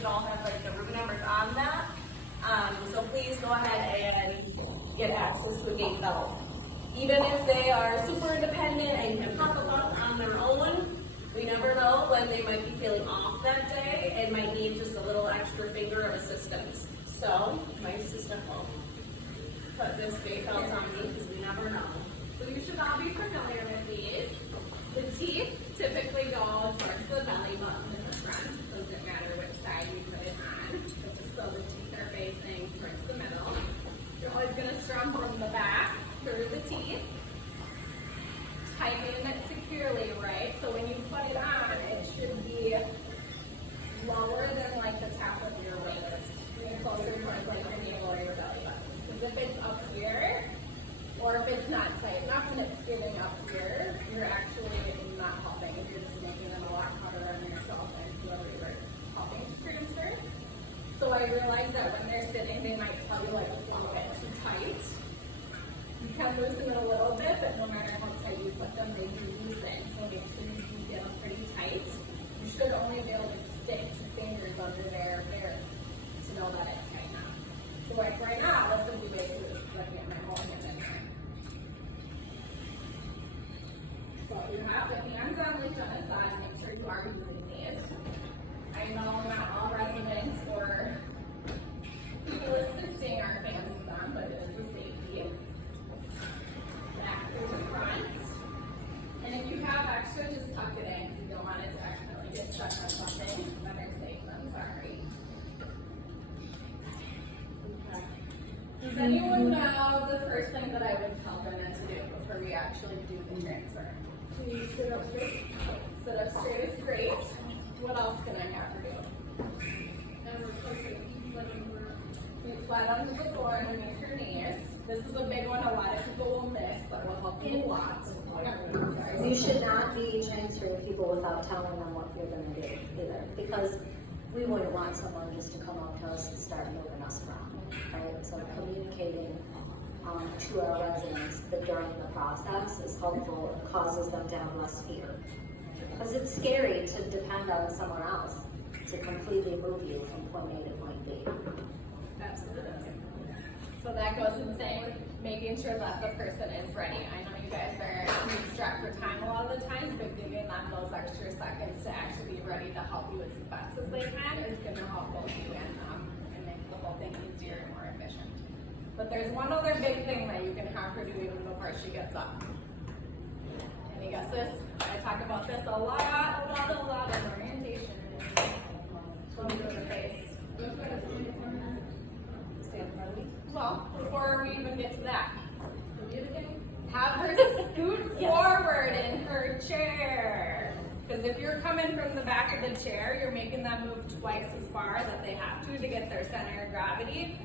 should all have like the room numbers on that. So please go ahead and get access to a gate belt. Even if they are super independent and can pop a lock on their own, we never know when they might be feeling off that day and might need just a little extra finger of assistance. So my assistant will put this gate belt on me because we never know. So you should all be familiar with these. The teeth typically go towards the belly button in the front. Doesn't matter which side you put it on, but just so the teeth are facing towards the middle. You're always going to strum from the back through the teeth. Tighten it securely, right? So when you put it on, it should be lower than like the top of your waist. Closer towards like your navel or your belly button. Because if it's up here, or if it's not tight enough and it's giving up here, you're actually not helping. You're just making them a lot harder on yourself and whoever you're helping to transfer. So I realized that when they're sitting, they might tell you like it's a little bit too tight. You can loosen it a little bit, but no matter how tight you put them, they do loosen. So make sure you get them pretty tight. You should only be able to stick 2 fingers under their hair to know that it's tight now. So like right now, let's do basically looking at my whole hand in there. So you have the hands on each other's side, make sure you are using these. I know not all residents or people assisting are fans of them, but it is a safety. Back through the front. And if you have extra, just tuck it in because you don't want it to accidentally get stuck on something. Better safe than sorry. Okay. Does anyone know the first thing that I would tell them to do before we actually do the transfer? Can you sit up straight? Sit up straight is great. What else can I have her do? And we're pushing feet flat onto the floor underneath your knees. This is a big one a lot of people will miss, but will help you a lot. You should not be transferring people without telling them what you're going to do either, because we wouldn't want someone just to come up to us and start moving us around, right? So communicating to our residents that during the process is helpful and causes them to have less fear. Because it's scary to depend on someone else to completely move you from point A to point B. Absolutely. So that goes in saying with making sure that the person is ready. I know you guys are strapped for time a lot of the times, but giving them those extra seconds to actually be ready to help you as best as they can is going to help both you and make the whole thing easier and more efficient. But there's one other big thing that you can have her do even before she gets up. Any guesses? I talk about this a lot in orientation. Go to the face. Stand in front of me. Well, before we even get to that, have her scoot forward in her chair. Because if you're coming from the back of the chair, you're making them move twice as far that they have to get their center of gravity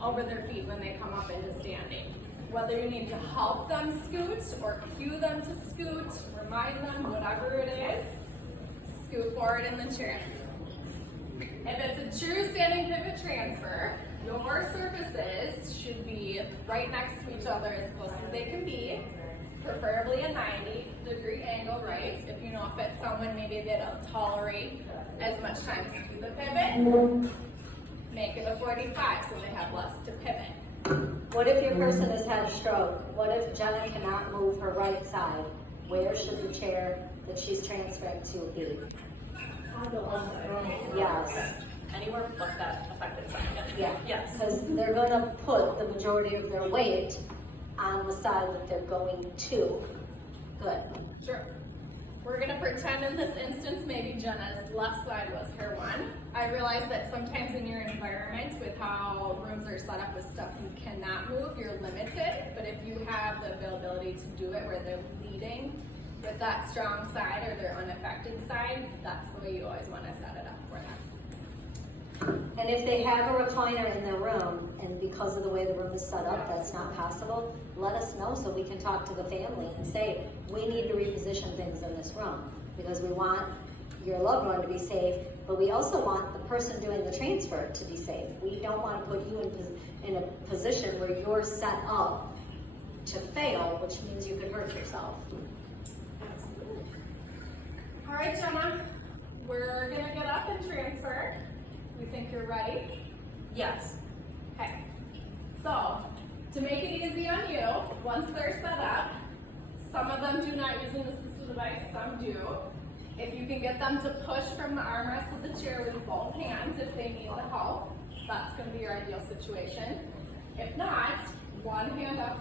over their feet when they come up into standing. Whether you need to help them scoot or cue them to scoot, remind them, whatever it is, scoot forward in the chair. If it's a true standing pivot transfer, your surfaces should be right next to each other as close as they can be, preferably a 90-degree angle, right? If you know if it's someone maybe they don't tolerate as much time to do the pivot, make it a 45 so they have less to pivot. What if your person has had a stroke? What if Jenna cannot move her right side? Where should the chair that she's transferring to be? Yes. Anywhere but that affected side. Yeah. Yes. Because they're going to put the majority of their weight on the side that they're going to. Good. Sure. We're going to pretend in this instance maybe Jenna's left side was her one. I realize that sometimes in your environment with how rooms are set up with stuff you cannot move, you're limited. But if you have the availability to do it where they're leading with that strong side or their unaffected side, that's the way you always want to set it up for them. And if they have a recliner in their room, and because of the way the room is set up, that's not possible, let us know so we can talk to the family and say, we need to reposition things in this room because we want your loved one to be safe, but we also want the person doing the transfer to be safe. We don't want to put you in a position where you're set up to fail, which means you could hurt yourself. All right, Jenna, we're gonna get up and transfer. We think you're ready? Yes. Okay. So, to make it easy on you, once they're set up, some of them do not use an assistive device, some do. If you can get them to push from the armrest of the chair with both hands if they need the help, that's going to be your ideal situation. If not, one hand up,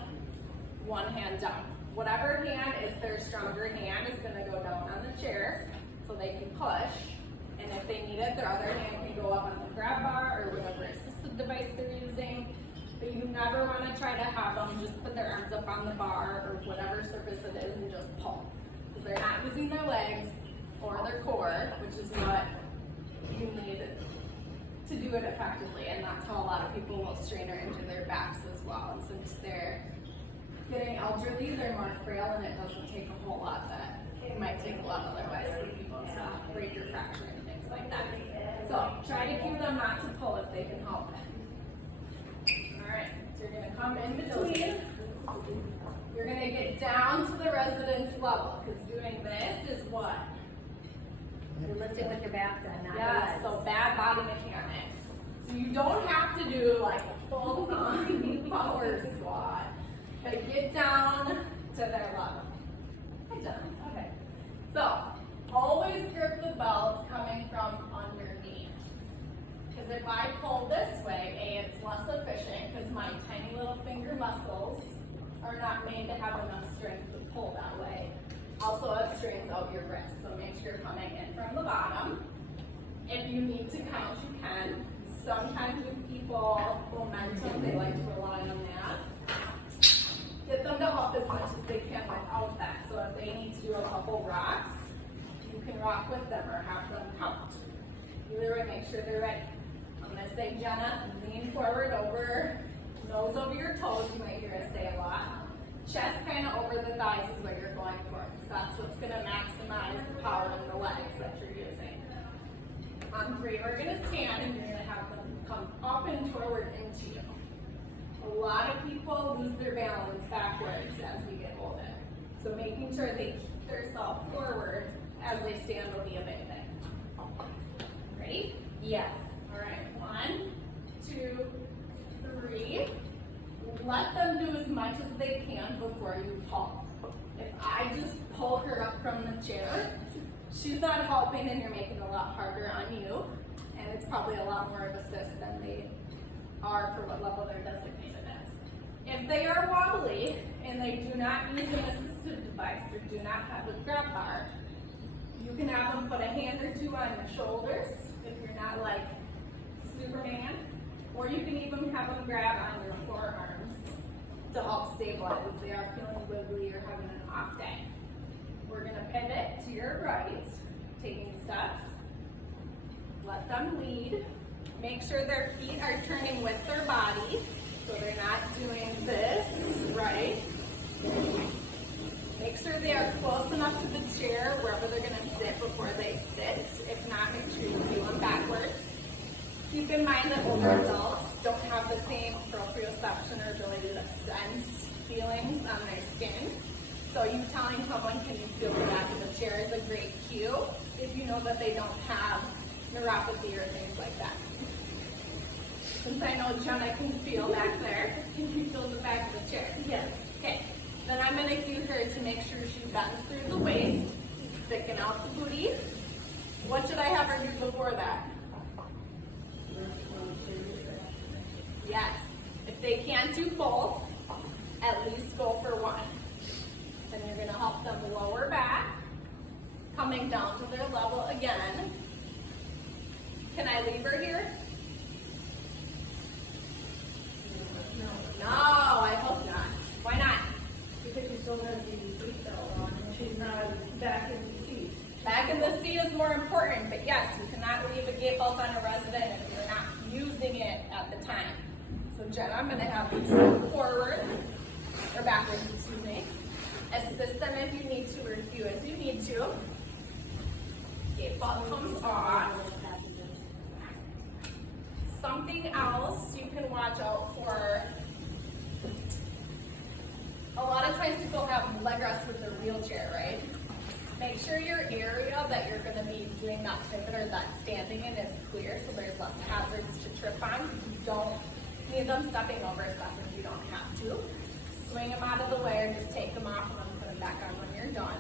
one hand down. Whatever hand is their stronger hand is going to go down on the chair so they can push. And if they need it, their other hand can go up on the grab bar or whatever assistive device they're using. But you never want to try to have them just put their arms up on the bar or whatever surface it is and just pull. Because they're not using their legs or their core, which is what you need to do it effectively. And that's how a lot of people will strain or injure their backs as well. And since they're getting elderly, they're more frail and it doesn't take a whole lot that it might take a lot otherwise for people to break or fracture and things like that. So try to cue them not to pull if they can help it. Alright, so you're going to come in between. You're going to get down to the residence level because doing this is what? You're lifting with your back then, not your Yeah, legs. so bad body mechanics. So you don't have to do like a full on power squat, but get down to their level. Okay. So always grip the belt coming from underneath. Because if I pull this way, A, it's less efficient because my tiny little finger muscles are not made to have enough strength to pull that way. Also, it strains out your wrist, so make sure you're coming in from the bottom. If you need to count, you can. Sometimes with people, momentum, they like to rely on that. Get them to help as much as they can without that. So if they need to do a couple rocks, you can rock with them or have them count. Either way, make sure they're ready. I'm going to say, Jenna, lean forward over, nose over your toes. You might hear us say a lot. Chest kind of over the thighs is what you're going for. So that's what's going to maximize the power in the legs that you're using. On 3, we're going to stand and you're going to have them come up and forward into you. A lot of people lose their balance backwards as we get older. So making sure they keep themselves forward as they stand will be a big thing. Ready? Yes. All right, 1, 2, 3. Let them do as much as they can before you pull. If I just pull her up from the chair, she's not helping and you're making it a lot harder on you. And it's probably a lot more of assist than they are for what level they're designated as. If they are wobbly and they do not use an assistive device or do not have a grab bar, you can have them put a hand or two on your shoulders if you're not like Superman, or you can even have them grab on your forearms to help stabilize if they are feeling wiggly or having an off day. We're going to pivot to your right, taking steps. Let them lead. Make sure their feet are turning with their body, so they're not doing this, right? Make sure they are close enough to the chair wherever they're going to sit before they sit. If not, make sure you do them backwards. Keep in mind that older adults don't have the same proprioception or ability to sense feelings on their skin. So you telling someone, can you feel the back of the chair is a great cue if you know that they don't have neuropathy or things like that. Since I know Jenna can feel back there, can you feel the back of the chair? Yes. Okay. Then I'm going to cue her to make sure she bends through the waist, sticking out the booty. What should I have her do before that? Yes. If they can't do both, at least go for one. Then you're going to help them lower back, coming down to their level again. Can I leave her here? No, I hope not. Why not? Because she still has the seatbelt on and she's not back in the seat. Back in the seat is more important, but yes, you cannot leave a gate belt on a resident if you're not using it at the time. So Jenna, I'm going to have you step forward, or backwards, excuse me. Assist them if you need to, or cue as you need to. Gate belt comes off. Something else you can watch out for. A lot of times people have leg rests with their wheelchair, right? Make sure your area that you're gonna be doing that pivot or that standing in is clear, so there's less hazards to trip on. You don't need them stepping over stuff if you don't have to. Swing them out of the way or just take them off and then put them back on when you're done.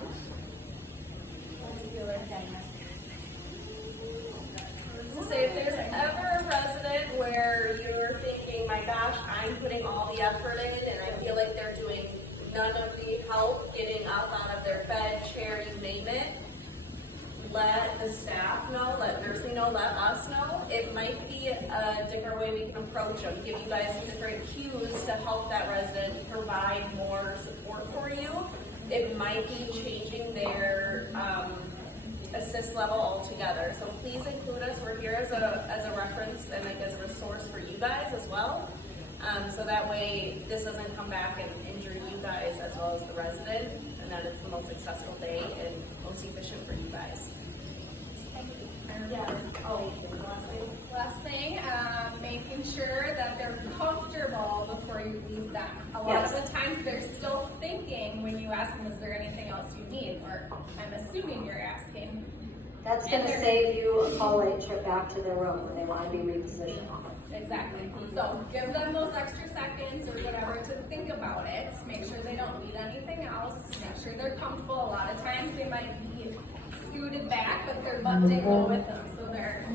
So say if there's ever a resident where you're thinking, my gosh, I'm putting all the effort in and I feel like they're doing none of the help getting up out of their bed, chair, you name it, let the staff know, let nursing know, let us know. It might be a different way we can approach them, give you guys some different cues to help that resident provide more support for you. It might be changing their assist level altogether. So please include us. We're here as a reference and like as a resource for you guys as well. So that way this doesn't come back and injure you guys as well as the resident, and that it's the most successful day and most efficient for you guys. Yes. Oh, last thing, making sure that they're comfortable before you leave them. A lot of the times they're still thinking when you ask them, is there anything else you need? Or I'm assuming you're asking. That's gonna save you a call-late trip back to their room when they wanna be repositioned. Exactly. So give them those extra seconds or whatever to think about it. Make sure they don't need anything else. Make sure they're comfortable. A lot of times they might be scooted back, but their butt didn't go with them. So they're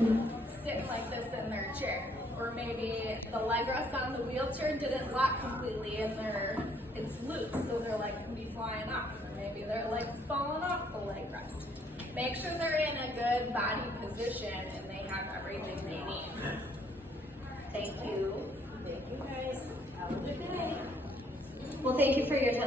sitting like this in their chair. Or maybe the leg rest on the wheelchair didn't lock completely and it's loose. So their leg can be flying off. Or maybe their leg's falling off the leg rest. Make sure they're in a good body position and they have everything they need. Thank you. Thank you guys. Have a good day. Well, thank you for your time.